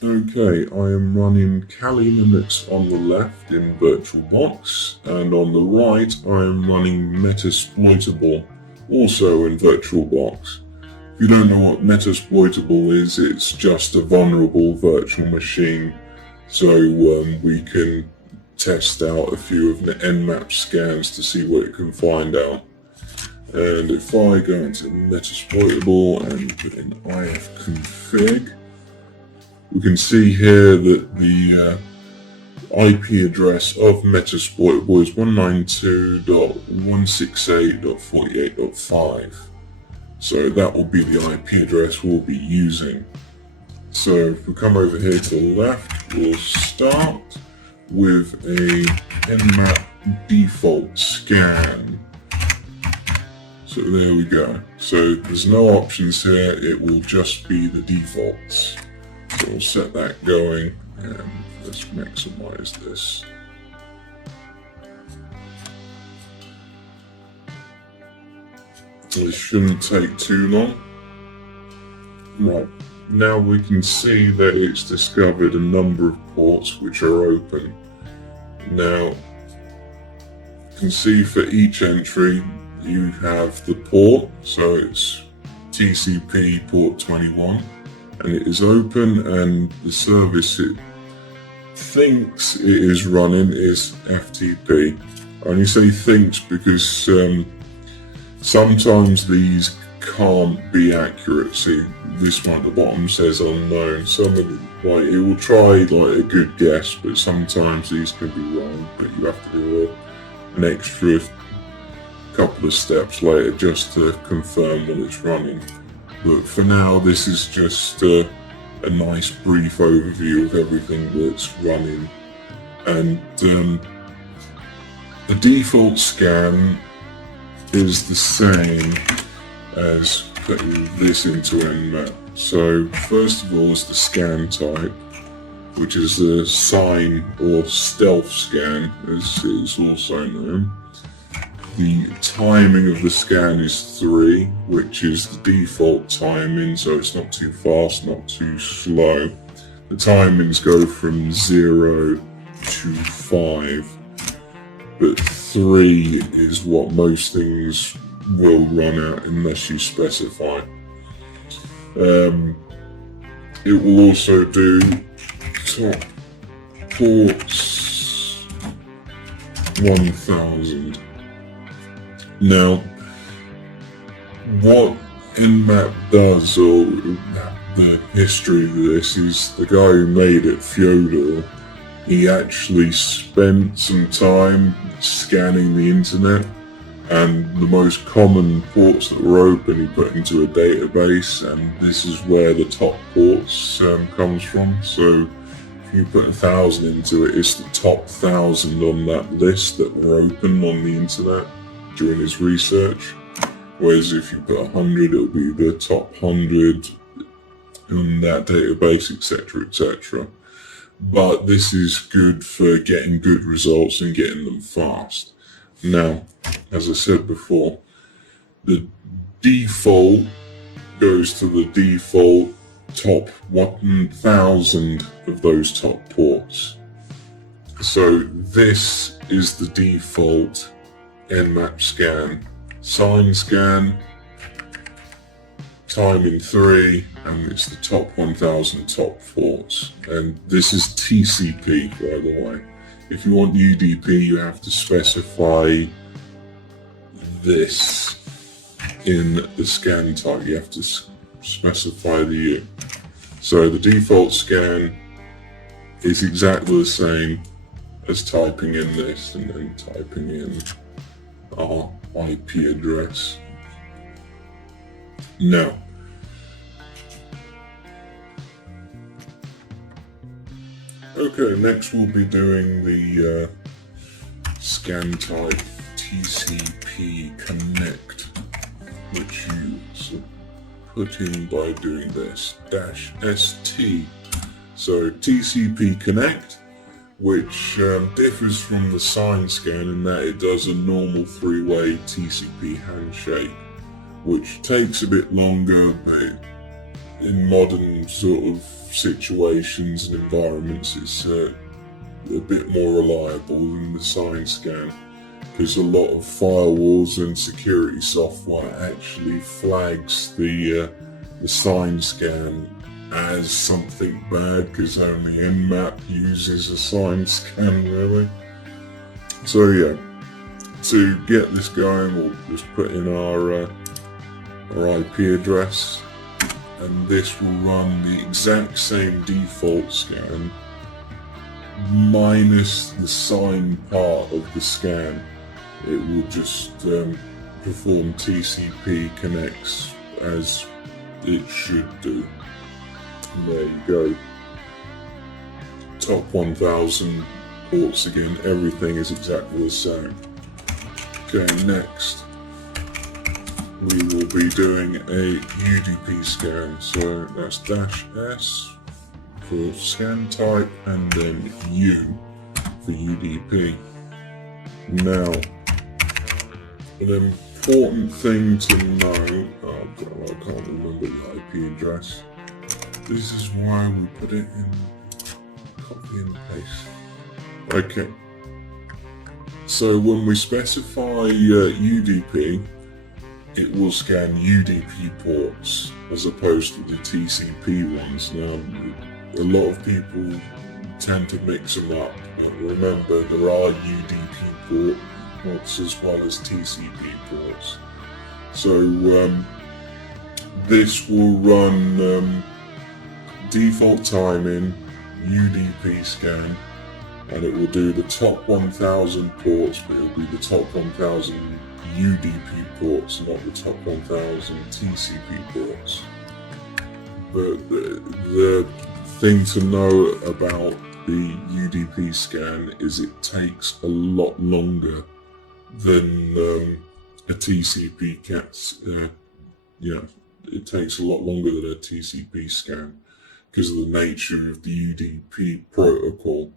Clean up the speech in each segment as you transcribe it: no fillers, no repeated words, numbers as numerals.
Okay, I am running Kali Linux on the left in VirtualBox, and on the right I am running Metasploitable, also in VirtualBox. If you don't know what Metasploitable is, it's just a vulnerable virtual machine, so we can test out a few of the Nmap scans to see what it can find out. And if I go into Metasploitable and put in ifconfig, we can see here that the IP address of Metasploitable is 192.168.48.5. So that will be the IP address we'll be using. So if we come over here to the left, we'll start with a Nmap default scan. So there we go. So there's no options here, it will just be the defaults. So we'll set that going, and let's maximize this. This shouldn't take too long. Right, now we can see that it's discovered a number of ports which are open. Now, you can see for each entry you have the port, so it's TCP port 21. And it is open, and the service it thinks it is running is FTP. I only say thinks because sometimes these can't be accurate. See, this one at the bottom says unknown. Some of them, like, it will try like a good guess, but sometimes these can be wrong. But you have to do an extra couple of steps later just to confirm that it's running. But for now, this is just a nice brief overview of everything that's running. And the default scan is the same as putting this into Nmap. So first of all is the scan type, which is a SYN or stealth scan, as it is also known. The timing of the scan is 3, which is the default timing, so it's not too fast, not too slow. The timings go from 0 to 5, but 3 is what most things will run at unless you specify. It will also do top ports 1000. Now, what Nmap does, or the history of this, is the guy who made it, Fyodor, he actually spent some time scanning the internet, and the most common ports that were open he put into a database, and this is where the top ports comes from. So if you put 1,000 into it, it's the top 1,000 on that list that were open on the internet during his research, whereas if you put 100, it'll be the top 100 in that database, etc., etc. But this is good for getting good results and getting them fast. Now, as I said before, the default goes to the default top 1,000 of those top ports. So this is the default Nmap scan, SYN scan, timing 3, and it's the top 1,000 top ports. And this is TCP, by the way. If you want UDP, you have to specify this in the scan type. You have to specify the U. So the default scan is exactly the same as typing in this and then typing in our IP address. Now, okay, next we'll be doing the scan type TCP connect, which you put in by doing this -ST. So TCP connect, which differs from the SYN scan in that it does a normal 3-way TCP handshake, which takes a bit longer, but in modern sort of situations and environments, it's a bit more reliable than the SYN scan, because a lot of firewalls and security software actually flags the SYN scan as something bad, because only Nmap uses a SYN scan, really. So yeah, to get this going, we'll just put in our IP address, and this will run the exact same default scan minus the SYN part of the scan. It will just perform TCP connects as it should do. And there you go. Top 1000 ports again, everything is exactly the same. Okay, next we will be doing a UDP scan, so that's -S for scan type and then U for UDP. Now, an important thing to know, oh god, I can't remember the IP address. This is why we put it in copy and paste. Okay, so when we specify UDP, it will scan UDP ports as opposed to the TCP ones. Now, a lot of people tend to mix them up. Remember, there are UDP ports as well as TCP ports. So this will run default timing, UDP scan, and it will do the top 1000 ports, but it will be the top 1000 UDP ports, not the top 1000 TCP ports. But the thing to know about the UDP scan is it takes a lot longer than a TCP it takes a lot longer than a TCP scan because of the nature of the UDP protocol.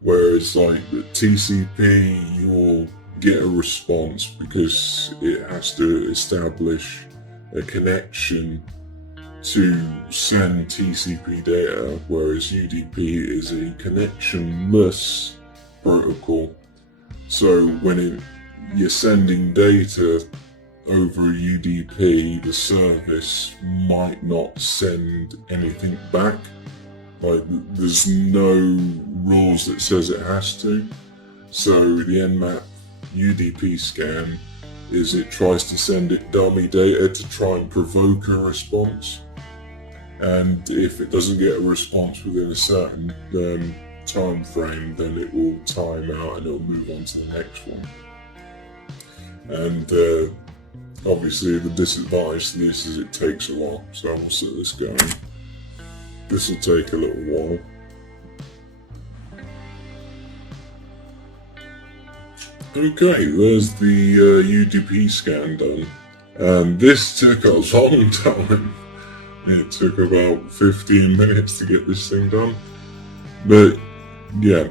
Whereas like the TCP, you'll get a response because it has to establish a connection to send TCP data, whereas UDP is a connectionless protocol. So when you're sending data over UDP, the service might not send anything back. Like, there's no rules that says it has to. So the Nmap UDP scan is it tries to send it dummy data to try and provoke a response. And if it doesn't get a response within a certain time frame, then it will time out and it'll move on to the next one. And obviously the disadvantage to this is it takes a while. So we'll set this going. This will take a little while. Okay, there's the UDP scan done. And this took a long time. It took about 15 minutes to get this thing done. But yeah,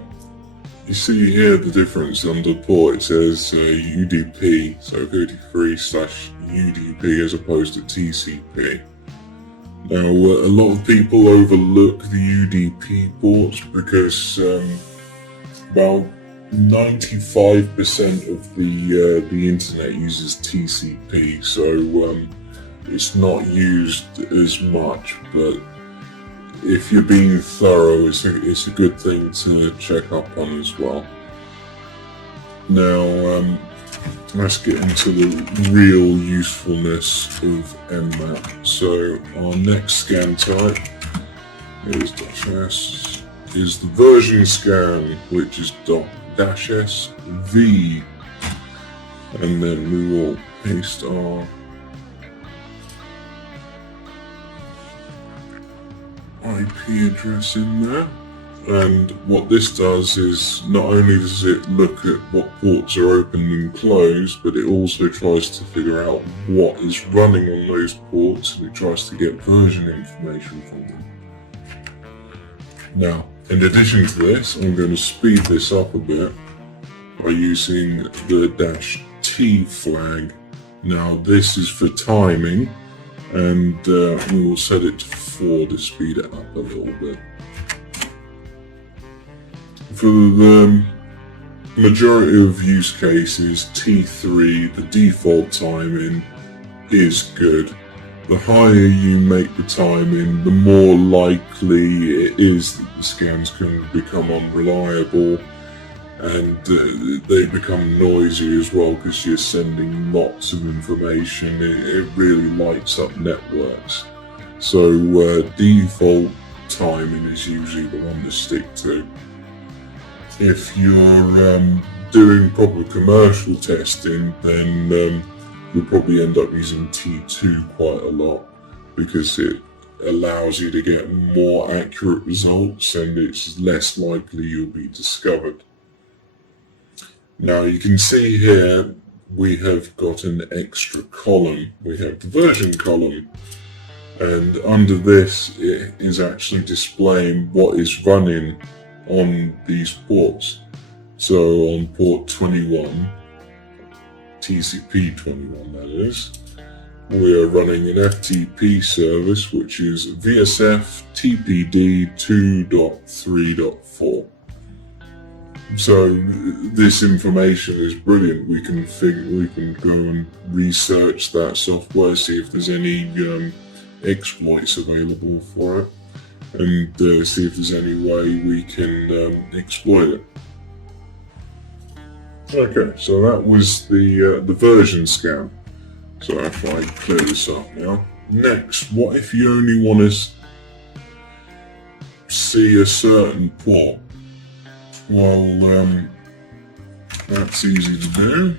you see here the difference under port. It says UDP, so 33/UDP as opposed to TCP. Now, a lot of people overlook the UDP ports because about 95% of the internet uses TCP, so it's not used as much. But if you're being thorough, it's a good thing to check up on as well. Now, let's get into the real usefulness of Nmap. So our next scan type is -S, is the version scan, which is -SV, and then we will paste our IP address in there. And what this does is not only does it look at what ports are open and closed, but it also tries to figure out what is running on those ports, and it tries to get version information from them. Now, in addition to this, I'm going to speed this up a bit by using the -T flag. Now, this is for timing, and we will set it to T4 to speed it up a little bit. For the majority of use cases, T3, the default timing, is good. The higher you make the timing, the more likely it is that the scans can become unreliable, and they become noisy as well because you're sending lots of information. It really lights up networks. So default timing is usually the one to stick to. If you're doing proper commercial testing, then you'll probably end up using T2 quite a lot because it allows you to get more accurate results and it's less likely you'll be discovered. Now you can see here we have got an extra column. We have the version column, and under this it is actually displaying what is running on these ports. So on port 21, TCP 21 that is, we are running an FTP service which is VSF TPD 2.3.4. So this information is brilliant. We can go and research that software, see if there's any exploits available for it, and see if there's any way we can exploit it. Okay, so that was the version scan. So if I clear this up now. Next, what if you only want to see a certain port? Well, that's easy to do.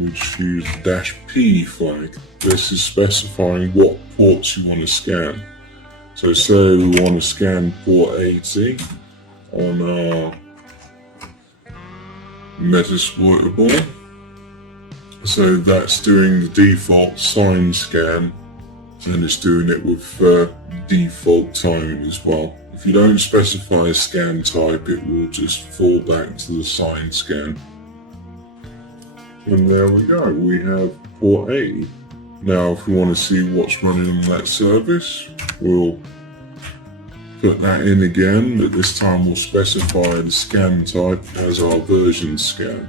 We just use the -P flag. This is specifying what ports you want to scan. So say we want to scan port 80 on our Metasploitable. So that's doing the default SYN scan, and it's doing it with default timing as well. If you don't specify a scan type, it will just fall back to the SYN scan. And there we go, we have port 80. Now if we want to see what's running on that service, we'll put that in again, but this time we'll specify the scan type as our version scan.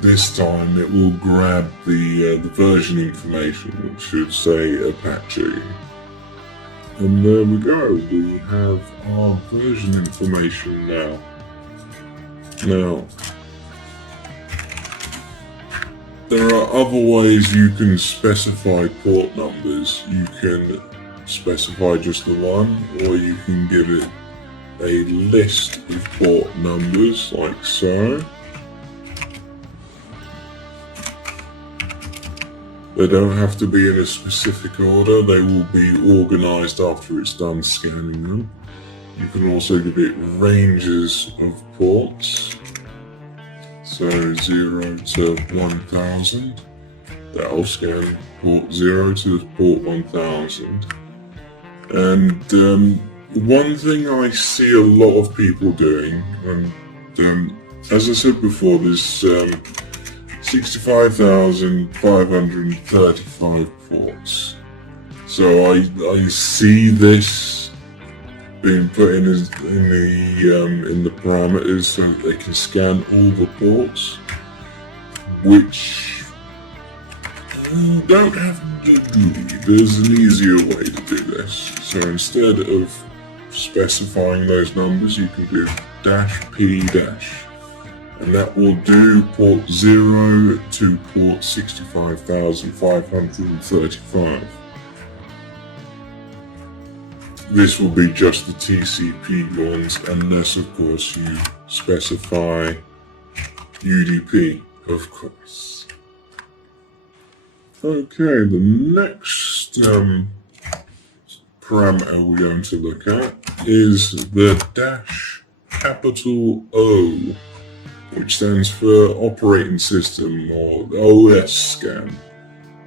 This time it will grab the version information, which should say Apache. And there we go, we have our version information now. Now, there are other ways you can specify port numbers. You can specify just the one, or you can give it a list of port numbers, like so. They don't have to be in a specific order, they will be organized after it's done scanning them. You can also give it ranges of ports. So 0 to 1000. That'll scan port 0 to port 1000. And one thing I see a lot of people doing, and as I said before, there's 65,535 ports. So I see this being put in the parameters so that they can scan all the ports, which you don't have to do. There's an easier way to do this. So instead of specifying those numbers, you can do -P-, and that will do port 0 to port 65,535. This will be just the TCP ones, unless of course you specify UDP, of course. Okay, the next parameter we're going to look at is the -O, which stands for operating system, or the OS scan.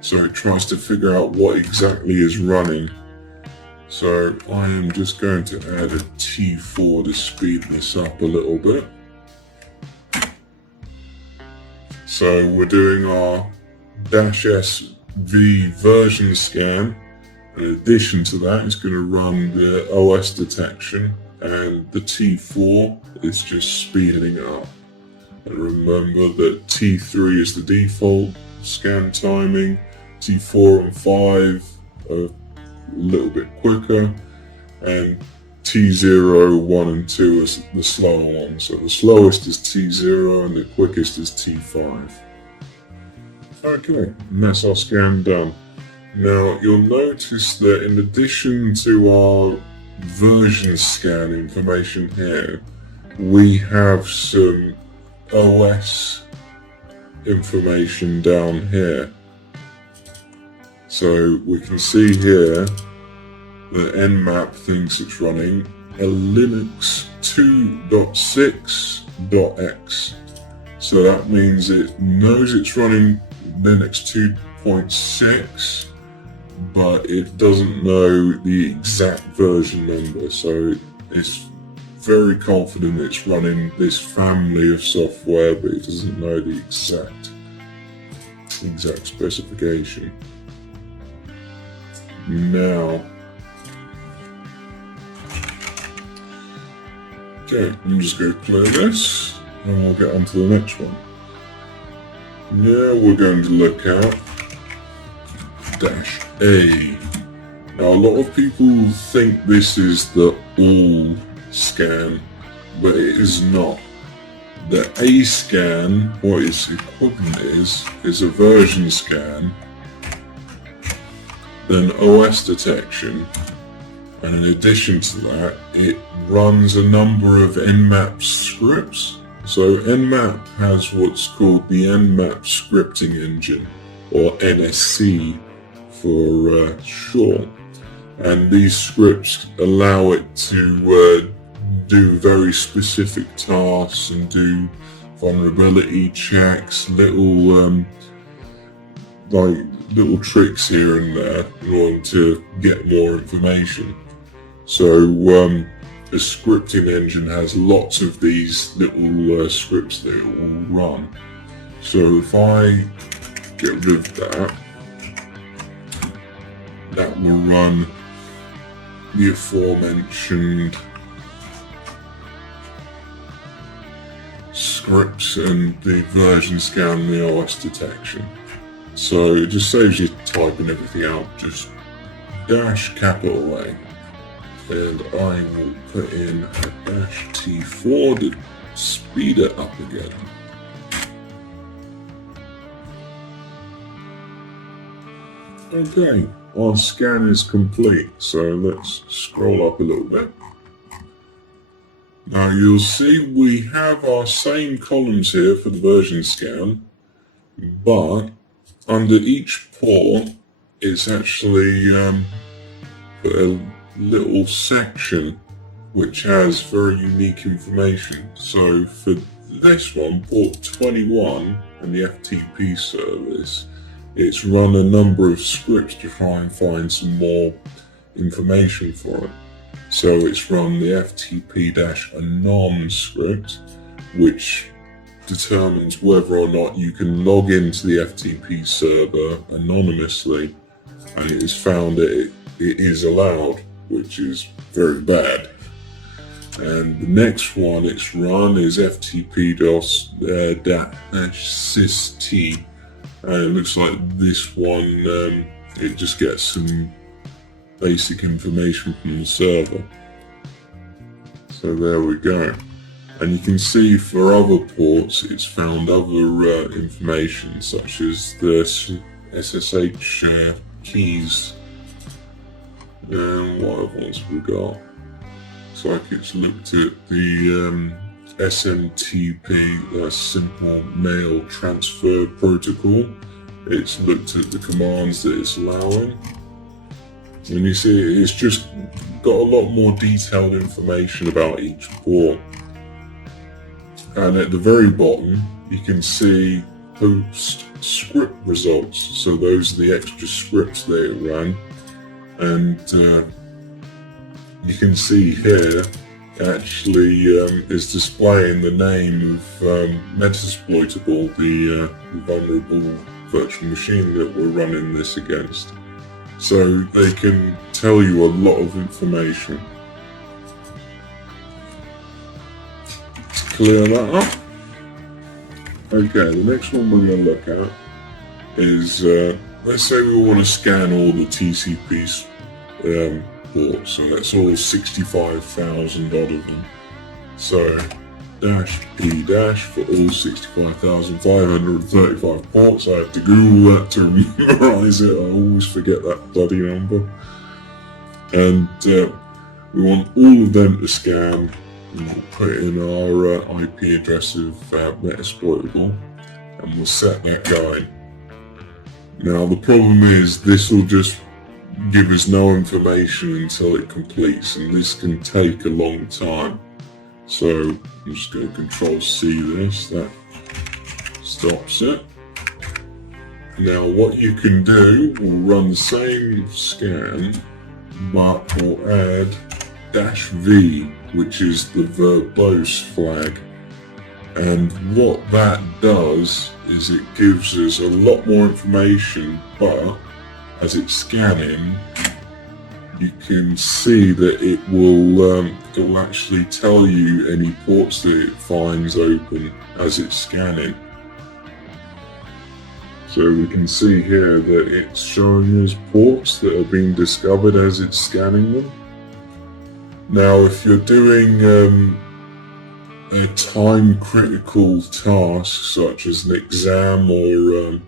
So it tries to figure out what exactly is running. So I am just going to add a T4 to speed this up a little bit. So we're doing our -SV version scan, In addition to that, it's going to run the OS detection, and the T4 is just speeding it up. And remember that T3 is the default scan timing, T4 and 5 are a little bit quicker, and T0, 1 and 2 is the slower one. So the slowest is T0 and the quickest is T5. Okay, and that's our scan done. Now you'll notice that in addition to our version scan information here, we have some OS information down here. So we can see here that Nmap thinks it's running a Linux 2.6.x. So that means it knows it's running Linux 2.6, but it doesn't know the exact version number. So it's very confident it's running this family of software, but it doesn't know the exact specification. Now, okay, I'm just going to clear this and we'll get on to the next one. Now we're going to look at -A. Now a lot of people think this is the all scan, but it is not. The A scan, what its equivalent is a version scan, then OS detection, and in addition to that, it runs a number of Nmap scripts. So Nmap has what's called the Nmap scripting engine, or NSC for short. And these scripts allow it to do very specific tasks and do vulnerability checks, little tricks here and there in order to get more information. So the scripting engine has lots of these little scripts that it will run. So if I get rid of that will run the aforementioned scripts and the version scan and the OS detection. So it just saves you typing everything out, just -A. And I will put in a -T4 to speed it up again. Okay, our scan is complete, so let's scroll up a little bit. Now you'll see we have our same columns here for the version scan, but under each port it's actually put a little section which has very unique information. So for this one, port 21 and the FTP service, it's run a number of scripts to try and find some more information for it. So it's run the FTP-anon script, which determines whether or not you can log into the FTP server anonymously, and it has found that it is allowed, which is very bad. And the next one it's run is FTP-SYST, and it looks like this one, it just gets some basic information from the server. So there we go. And you can see for other ports it's found other information such as the SSH keys. And what other ones have we got? Looks like it's looked at the SMTP, that's Simple Mail Transfer Protocol. It's looked at the commands that it's allowing. And you see it's just got a lot more detailed information about each port. And at the very bottom you can see post script results. So those are the extra scripts that it ran. And you can see here actually is displaying the name of Metasploitable, the vulnerable virtual machine that we're running this against. so they can tell you a lot of information. Let's clear that up. Okay, the next one we're going to look at is, let's say we want to scan all the TCP ports, so that's all 65,000 odd of them. So -p- for all 65,535 ports. I have to Google that to memorize it. I always forget that bloody number. And we want all of them to scan. And we'll put in our IP address of Metasploitable, and we'll set that going. Now the problem is this will just give us no information until it completes, and this can take a long time. So I'm just going to Control-C this, that stops it. Now what you can do, we'll run the same scan, but we'll add -v, which is the verbose flag. And what that does is it gives us a lot more information, but as it's scanning, you can see that it will actually tell you any ports that it finds open as it's scanning. So we can see here that it's showing us ports that are being discovered as it's scanning them. Now if you're doing a time-critical task such as an exam or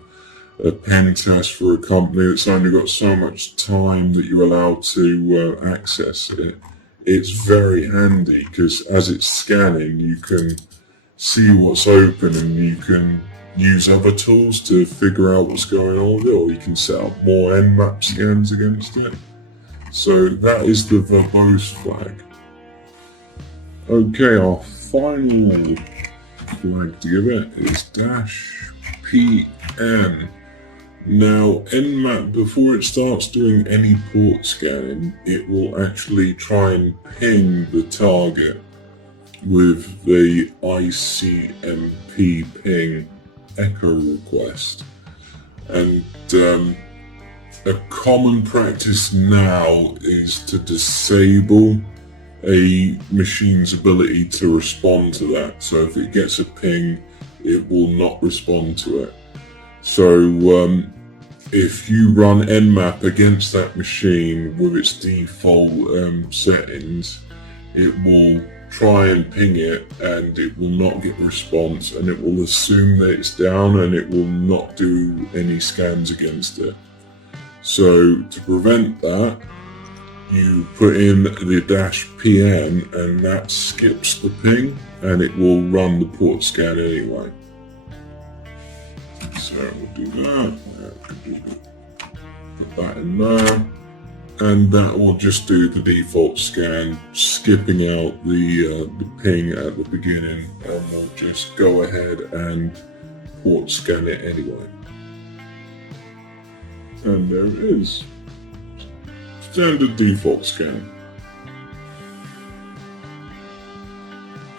a pen test for a company that's only got so much time that you're allowed to access it, it's very handy because as it's scanning you can see what's open and you can use other tools to figure out what's going on with it, or you can set up more Nmap scans against it. So that is the verbose flag. Okay, our final flag to give it is -pn. Now, Nmap, before it starts doing any port scanning, it will actually try and ping the target with the ICMP ping echo request. And a common practice now is to disable a machine's ability to respond to that. So if it gets a ping, it will not respond to it. So if you run Nmap against that machine with its default settings, it will try and ping it and it will not get a response, and it will assume that it's down and it will not do any scans against it. So to prevent that, you put in the -pn and that skips the ping and it will run the port scan anyway. So we'll do that, put that in there, and that will just do the default scan, skipping out the ping at the beginning, and we'll just go ahead and port scan it anyway. And there it is. Standard default scan.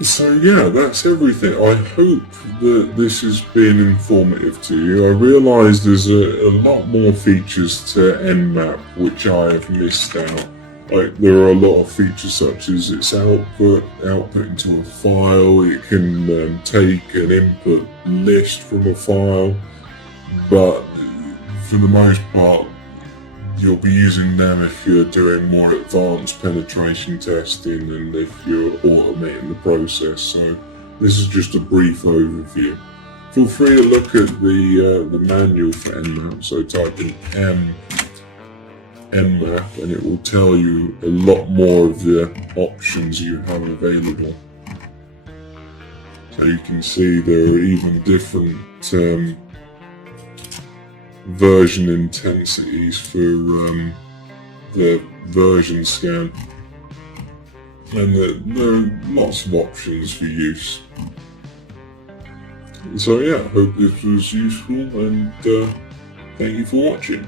So yeah, that's everything. I hope that this has been informative to you. I realise there's a lot more features to Nmap which I have missed out. Like there are a lot of features such as its output into a file. It can take an input list from a file, but for the most part, you'll be using them if you're doing more advanced penetration testing and if you're automating the process. So this is just a brief overview. Feel free to look at the manual for Nmap. So type in Nmap and it will tell you a lot more of the options you have available. So you can see there are even different version intensities for the version scan, and there are lots of options for use. So yeah, I hope this was useful, and thank you for watching.